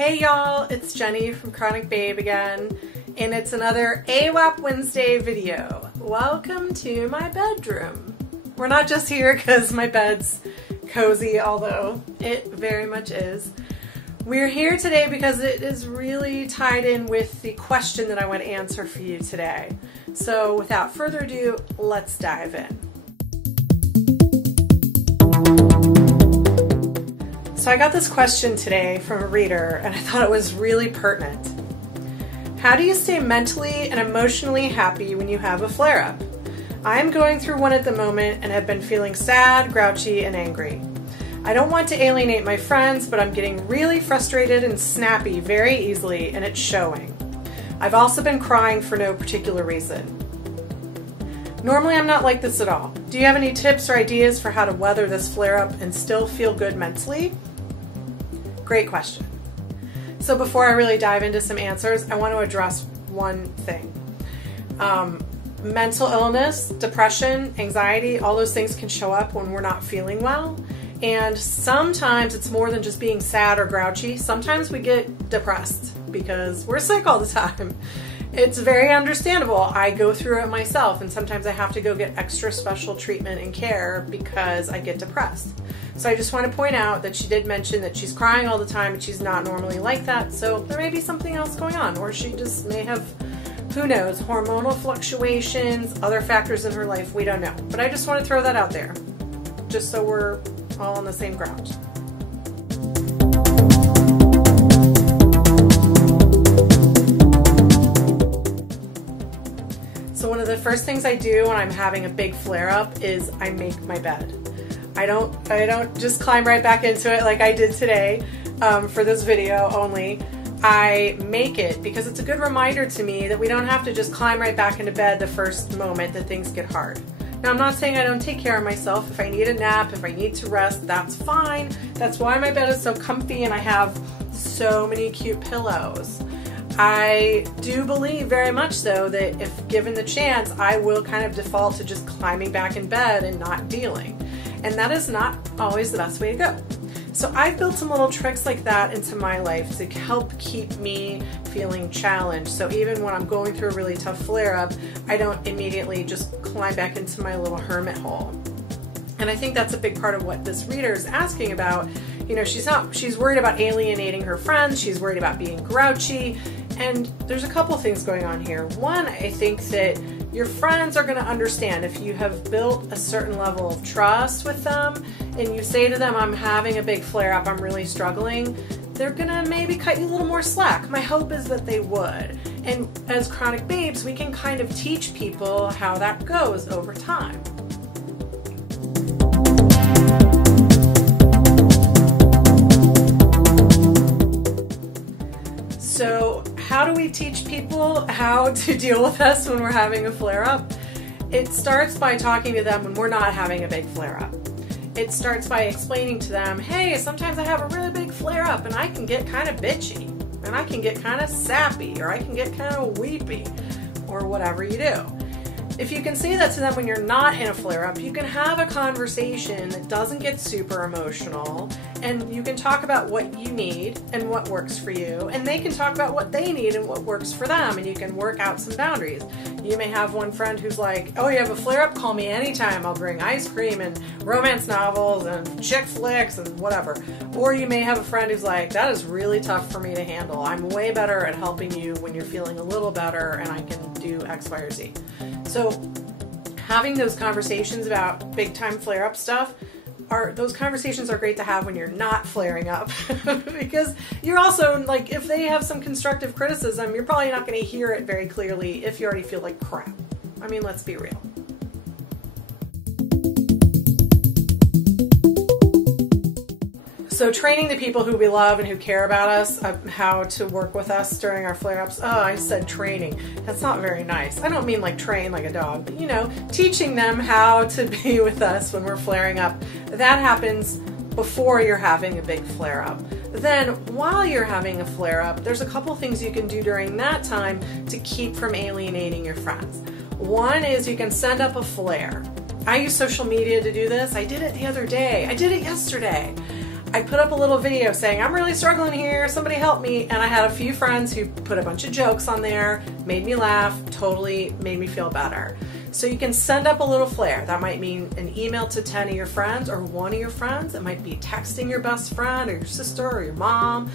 Hey y'all, it's Jenny from Chronic Babe again, and it's another AWAP Wednesday video. Welcome to my bedroom. We're not just here because my bed's cozy, although it very much is. We're here today because it is really tied in with the question that I want to answer for you today. So without further ado, let's dive in. So I got this question today from a reader and I thought it was really pertinent. How do you stay mentally and emotionally happy when you have a flare-up? I'm going through one at the moment and have been feeling sad, grouchy, and angry. I don't want to alienate my friends, but I'm getting really frustrated and snappy very easily, and it's showing. I've also been crying for no particular reason. Normally I'm not like this at all. Do you have any tips or ideas for how to weather this flare-up and still feel good mentally? Great question. So before I really dive into some answers, I want to address one thing. Mental illness, depression, anxiety, all those things can show up when we're not feeling well. And sometimes it's more than just being sad or grouchy. Sometimes we get depressed because we're sick all the time. It's very understandable. I go through it myself, and sometimes I have to go get extra special treatment and care because I get depressed. So I just want to point out that she did mention that she's crying all the time and she's not normally like that, so there may be something else going on, or she just may have, who knows, hormonal fluctuations, other factors in her life, we don't know. But I just want to throw that out there, just so we're all on the same ground. So one of the first things I do when I'm having a big flare-up is I make my bed. I don't just climb right back into it like I did today for this video only. I make it because it's a good reminder to me that we don't have to just climb right back into bed the first moment that things get hard. Now, I'm not saying I don't take care of myself. If I need a nap, if I need to rest, that's fine. That's why my bed is so comfy and I have so many cute pillows. I do believe very much though that if given the chance, I will kind of default to just climbing back in bed and not dealing. And that is not always the best way to go. So I've built some little tricks like that into my life to help keep me feeling challenged. So even when I'm going through a really tough flare-up, I don't immediately just climb back into my little hermit hole. And I think that's a big part of what this reader is asking about. You know, she's worried about alienating her friends, she's worried about being grouchy, and there's a couple things going on here. One, I think that your friends are going to understand if you have built a certain level of trust with them and you say to them, I'm having a big flare-up, I'm really struggling, they're going to maybe cut you a little more slack. My hope is that they would. And as chronic babes, we can kind of teach people how that goes over time. So how do we teach people how to deal with us when we're having a flare-up? It starts by talking to them when we're not having a big flare-up. It starts by explaining to them, hey, sometimes I have a really big flare-up and I can get kind of bitchy, and I can get kind of sappy, or I can get kind of weepy, or whatever you do. If you can say that to them when you're not in a flare-up, you can have a conversation that doesn't get super emotional, and you can talk about what you need and what works for you, and they can talk about what they need and what works for them, and you can work out some boundaries. You may have one friend who's like, oh, you have a flare-up? Call me anytime. I'll bring ice cream and romance novels and chick flicks and whatever. Or you may have a friend who's like, that is really tough for me to handle. I'm way better at helping you when you're feeling a little better and I can do X, Y, or Z. So having those conversations about big time flare-up stuff, those conversations are great to have when you're not flaring up because you're also, like, if they have some constructive criticism, you're probably not going to hear it very clearly if you already feel like crap. I mean, let's be real. So training the people who we love and who care about us how to work with us during our flare-ups. Oh, I said training. That's not very nice. I don't mean like train like a dog, but you know, teaching them how to be with us when we're flaring up. That happens before you're having a big flare-up. Then while you're having a flare-up, there's a couple things you can do during that time to keep from alienating your friends. One is you can send up a flare. I use social media to do this. I did it the other day. I did it yesterday. I put up a little video saying, I'm really struggling here, somebody help me. And I had a few friends who put a bunch of jokes on there, made me laugh, totally made me feel better. So you can send up a little flare. That might mean an email to 10 of your friends or one of your friends. It might be texting your best friend or your sister or your mom.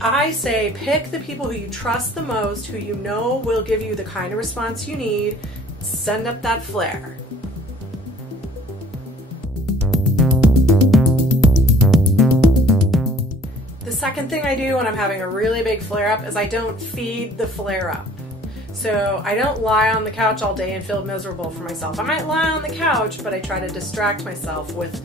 I say pick the people who you trust the most, who you know will give you the kind of response you need. Send up that flare. The second thing I do when I'm having a really big flare-up is I don't feed the flare-up. So I don't lie on the couch all day and feel miserable for myself. I might lie on the couch, but I try to distract myself with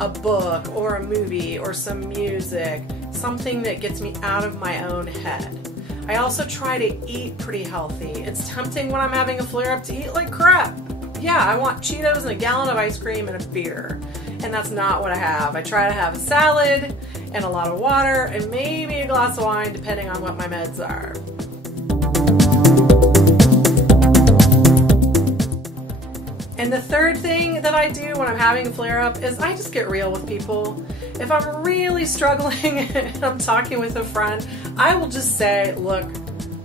a book or a movie or some music, something that gets me out of my own head. I also try to eat pretty healthy. It's tempting when I'm having a flare-up to eat like crap. Yeah, I want Cheetos and a gallon of ice cream and a beer. And that's not what I have. I try to have a salad and a lot of water and maybe a glass of wine depending on what my meds are. And the third thing that I do when I'm having a flare-up is I just get real with people. If I'm really struggling and I'm talking with a friend, I will just say, look,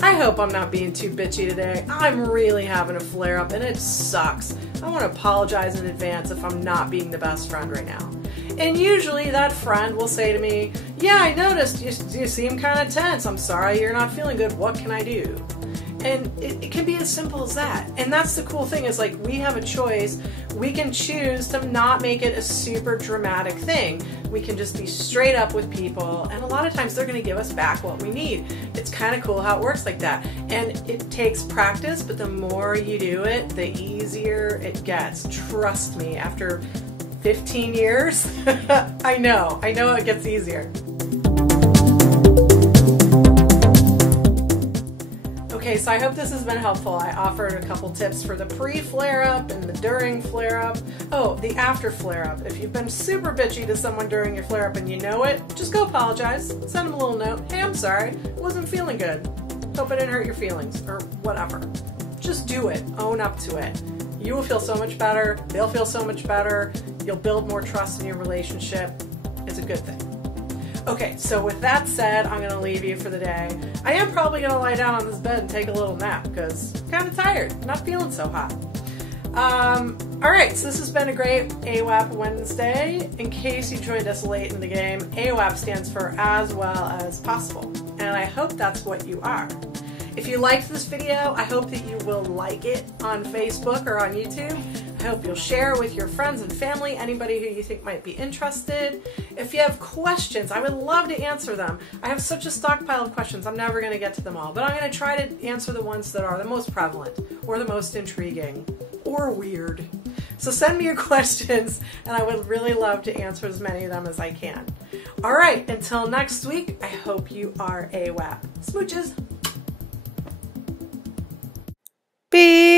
I hope I'm not being too bitchy today. I'm really having a flare-up and it sucks. I want to apologize in advance if I'm not being the best friend right now. And usually that friend will say to me, yeah, I noticed you seem kind of tense. I'm sorry you're not feeling good. What can I do? And it can be as simple as that. And that's the cool thing is like we have a choice. We can choose to not make it a super dramatic thing. We can just be straight up with people. And a lot of times they're going to give us back what we need. It's kind of cool how it works like that. And it takes practice, but the more you do it, the easier it gets. Trust me, after 15 years, I know it gets easier. Okay, so I hope this has been helpful. I offered a couple tips for the pre-flare-up and the during flare-up. Oh, the after flare-up. If you've been super bitchy to someone during your flare-up and you know it, just go apologize. Send them a little note. Hey, I'm sorry. Wasn't feeling good. Hope I didn't hurt your feelings, or whatever. Just do it. Own up to it. You will feel so much better. They'll feel so much better. You'll build more trust in your relationship. It's a good thing. Okay, so with that said, I'm going to leave you for the day. I am probably going to lie down on this bed and take a little nap because I'm kind of tired, not feeling so hot. Alright, so this has been a great AWAP Wednesday. In case you joined us late in the game, AWAP stands for as well as possible, and I hope that's what you are. If you liked this video, I hope that you will like it on Facebook or on YouTube. I hope you'll share with your friends and family, anybody who you think might be interested. If you have questions, I would love to answer them. I have such a stockpile of questions, I'm never going to get to them all, but I'm going to try to answer the ones that are the most prevalent, or the most intriguing, or weird. So send me your questions, and I would really love to answer as many of them as I can. Alright, until next week, I hope you are AWAP. Smooches! Beep!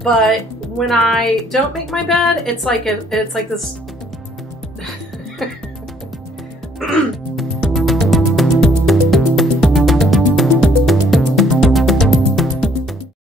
But when I don't make my bed, it's like this